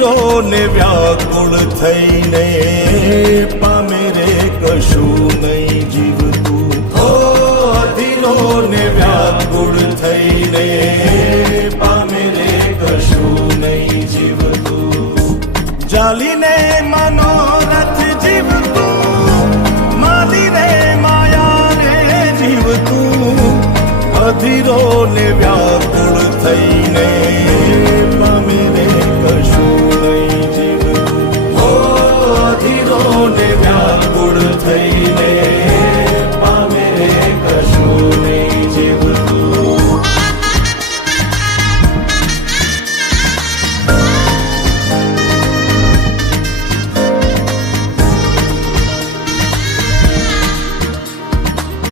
અધીરો ને વ્યાકુળ થઈને પામે રે કશું નહીં જીવતું. હો અધીરો ને વ્યાકુળ થઈને પામે રે કશું નહીં જીવતું. જાલીને મનોરથ જીવતું, માલીને માયા રે જીવતું. અધીરો ને વ્યા